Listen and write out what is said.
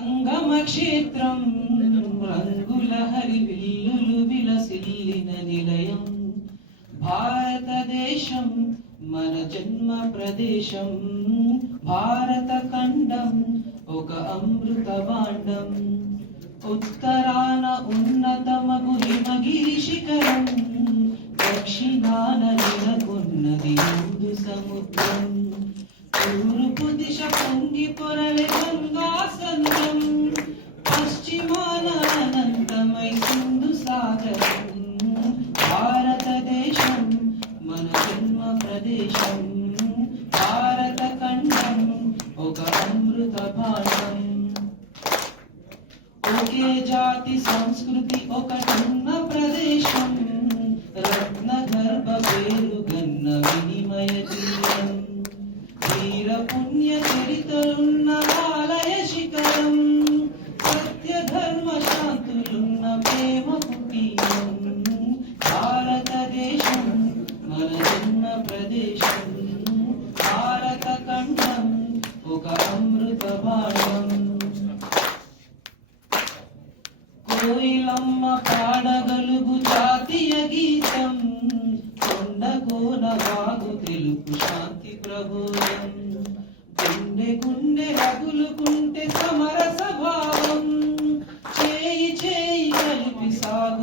సంగమ క్షేత్రం రంగుల హరివిల్లులు విలసిల్లిన నిలయం భారతదేశం మన జన్మ ప్రదేశం భారత ఖండం ఒక అమృత భాండం ఉత్తరాన ఉన్నతమగు హిమగిరి శిఖరం దక్షిణాన నెలకొన్నది హిందూ సముద్రం తూర్పు దిశ పొంగి పొరలే గంగా సంద్రం పశ్చిమాన అనంతమై సింధు సాగరం భారతదేశం మన జన్మ ప్రదేశం భారత ఖండం ఒక అమృత భాండం ఒకే జాతి సంస్కృతి ఒకటున్న ప్రదేశం రత్న గర్భ పేరు గన్న వినిమయ తీరం వీర పుణ్య చరితలున్న ఆలయ శిఖరం సత్య ధర్మ శాంతులున్న ప్రేమ కుటీరం భారతదేశం మన జన్మ ప్రదేశం భారత ఖండం ఒక అమృత భాండం కోయిలమ్మ పాడగలుగు జాతీయ గీతం కొండ కోన వాగు తెలుపు శాంతి ప్రబోధం గుండె గుండె రగులుకుంటే సమరస భావం చేయి చేయి కలిపి సాగు